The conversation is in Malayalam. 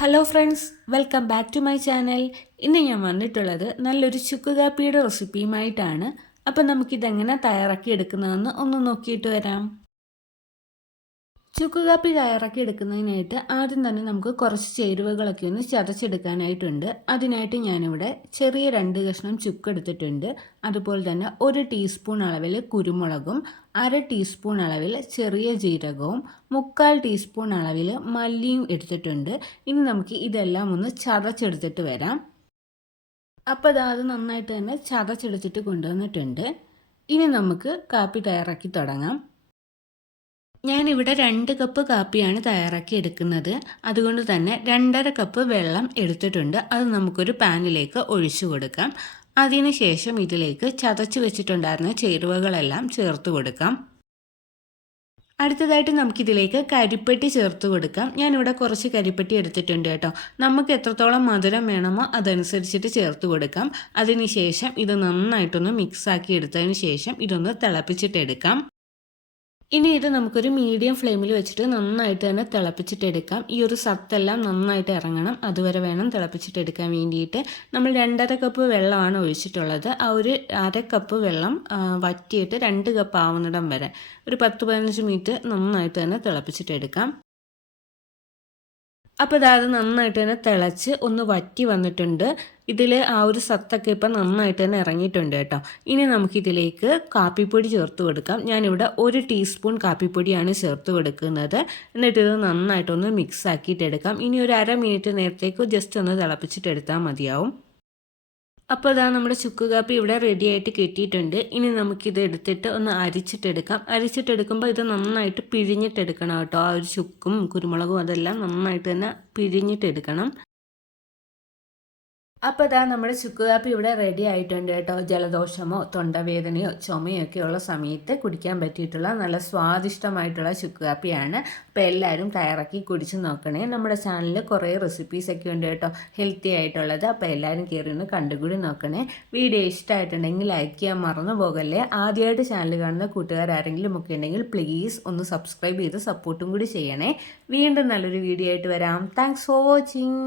Hello friends, welcome back to my channel. ഇന്ന് ഞാൻ വന്നിട്ടുള്ളത് നല്ലൊരു ചുക്ക് കാപ്പിയുടെ റെസിപ്പിയുമായിട്ടാണ്. അപ്പം നമുക്കിതെങ്ങനെ തയ്യാറാക്കി എടുക്കുന്നതെന്ന് ഒന്ന് നോക്കിയിട്ട് വരാം. ചുക്ക് കാപ്പി തയ്യാറാക്കി എടുക്കുന്നതിനായിട്ട് ആദ്യം തന്നെ നമുക്ക് കുറച്ച് ചേരുവകളൊക്കെ ഒന്ന് ചതച്ചെടുക്കാനായിട്ടുണ്ട്. അതിനായിട്ട് ഞാനിവിടെ ചെറിയ 2 കഷ്ണം ചുക്ക് എടുത്തിട്ടുണ്ട്. അതുപോലെ തന്നെ 1 ടീസ്പൂൺ അളവിൽ കുരുമുളകും, 1/2 ടീസ്പൂൺ അളവിൽ ചെറിയ ജീരകവും, 3/4 ടീസ്പൂൺ അളവിൽ മല്ലിയും എടുത്തിട്ടുണ്ട്. ഇനി നമുക്ക് ഇതെല്ലാം ഒന്ന് ചതച്ചെടുത്തിട്ട് വരാം. അപ്പോൾ അത് നന്നായിട്ട് തന്നെ ചതച്ചെടുത്തിട്ട് കൊണ്ടുവന്നിട്ടുണ്ട്. ഇനി നമുക്ക് കാപ്പി തയ്യാറാക്കി തുടങ്ങാം. ഞാനിവിടെ 2 കപ്പ് കാപ്പിയാണ് തയ്യാറാക്കി എടുക്കുന്നത്. അതുകൊണ്ട് തന്നെ 2.5 കപ്പ് വെള്ളം എടുത്തിട്ടുണ്ട്. അത് നമുക്കൊരു പാനിലേക്ക് ഒഴിച്ചു കൊടുക്കാം. അതിനുശേഷം ഇതിലേക്ക് ചതച്ച് വെച്ചിട്ടുണ്ടായിരുന്ന ചേരുവകളെല്ലാം ചേർത്ത് കൊടുക്കാം. അടുത്തതായിട്ട് നമുക്കിതിലേക്ക് കരിപ്പെട്ടി ചേർത്ത് കൊടുക്കാം. ഞാനിവിടെ കുറച്ച് കരിപ്പെട്ടി എടുത്തിട്ടുണ്ട് കേട്ടോ. നമുക്ക് എത്രത്തോളം മധുരം വേണമോ അതനുസരിച്ചിട്ട് ചേർത്ത് കൊടുക്കാം. അതിനുശേഷം ഇത് നന്നായിട്ടൊന്ന് മിക്സാക്കി എടുത്തതിന് ശേഷം ഇതൊന്ന് തിളപ്പിച്ചിട്ടെടുക്കാം. ഇനി ഇത് നമുക്കൊരു മീഡിയം ഫ്ലെയിമിൽ വെച്ചിട്ട് നന്നായിട്ട് തന്നെ തിളപ്പിച്ചിട്ടെടുക്കാം. ഈ ഒരു സത്തെല്ലാം നന്നായിട്ട് ഇറങ്ങണം. അതുവരെ വേണം തിളപ്പിച്ചിട്ടെടുക്കാൻ വേണ്ടിയിട്ട്. നമ്മൾ 2.5 കപ്പ് വെള്ളമാണ് ഒഴിച്ചിട്ടുള്ളത്. ആ ഒരു 1/2 കപ്പ് വെള്ളം വറ്റിയിട്ട് 2 കപ്പ് ആവുന്നിടം വരെ ഒരു 10-15 മിനിറ്റ് നന്നായിട്ട് തന്നെ തിളപ്പിച്ചിട്ടെടുക്കാം. അപ്പോൾ അത് നന്നായിട്ട് തന്നെ തിളച്ച് ഒന്ന് വറ്റി വന്നിട്ടുണ്ട്. ഇതിൽ ആ ഒരു സത്തൊക്കെ ഇപ്പം നന്നായിട്ട് തന്നെ ഇറങ്ങിയിട്ടുണ്ട് കേട്ടോ. ഇനി നമുക്കിതിലേക്ക് കാപ്പിപ്പൊടി ചേർത്ത് കൊടുക്കാം. ഞാനിവിടെ 1 ടീസ്പൂൺ കാപ്പിപ്പൊടിയാണ് ചേർത്ത് കൊടുക്കുന്നത്. എന്നിട്ട് ഇത് നന്നായിട്ടൊന്ന് മിക്സ് ആക്കിയിട്ടെടുക്കാം. ഇനി ഒരു 1/2 മിനിറ്റ് നേരത്തേക്ക് ജസ്റ്റ് ഒന്ന് തിളപ്പിച്ചിട്ടെടുത്താൽ മതിയാവും. അപ്പോൾ നമ്മുടെ ചുക്ക് കാപ്പി ഇവിടെ റെഡി ആയിട്ട് കിട്ടിയിട്ടുണ്ട്. ഇനി നമുക്കിത് എടുത്തിട്ട് ഒന്ന് അരിച്ചിട്ടെടുക്കാം. അരിച്ചിട്ടെടുക്കുമ്പോൾ ഇത് നന്നായിട്ട് പിഴിഞ്ഞിട്ടെടുക്കണം കേട്ടോ. ആ ഒരു ചുക്കും കുരുമുളകും അതെല്ലാം നന്നായിട്ട് തന്നെ പിഴിഞ്ഞിട്ടെടുക്കണം. അപ്പോൾ നമ്മുടെ ചുക്ക് കാപ്പി ഇവിടെ റെഡി ആയിട്ടുണ്ട് കേട്ടോ. ജലദോഷമോ തൊണ്ടവേദനയോ ചുമയോ ഒക്കെ ഉള്ള സമയത്ത് കുടിക്കാൻ പറ്റിയിട്ടുള്ള നല്ല സ്വാദിഷ്ടമായിട്ടുള്ള ചുക്ക് കാപ്പിയാണ്. അപ്പോൾ എല്ലാവരും തയ്യാറാക്കി കുടിച്ച് നോക്കണേ. നമ്മുടെ ചാനലിൽ കുറേ റെസിപ്പീസൊക്കെ ഉണ്ട് കേട്ടോ, ഹെൽത്തി ആയിട്ടുള്ളത്. അപ്പോൾ എല്ലാവരും കയറി ഒന്ന് കണ്ടുകൂടി നോക്കണേ. വീഡിയോ ഇഷ്ടമായിട്ടുണ്ടെങ്കിൽ ലൈക്ക് ചെയ്യാൻ മറന്നു പോകല്ലേ. ആദ്യമായിട്ട് ചാനൽ കാണുന്ന കൂട്ടുകാരാരെങ്കിലും ഒക്കെ ഉണ്ടെങ്കിൽ പ്ലീസ് ഒന്ന് സബ്സ്ക്രൈബ് ചെയ്ത് സപ്പോർട്ടും കൂടി ചെയ്യണേ. വീണ്ടും നല്ലൊരു വീഡിയോ ആയിട്ട് വരാം. Thanks for watching.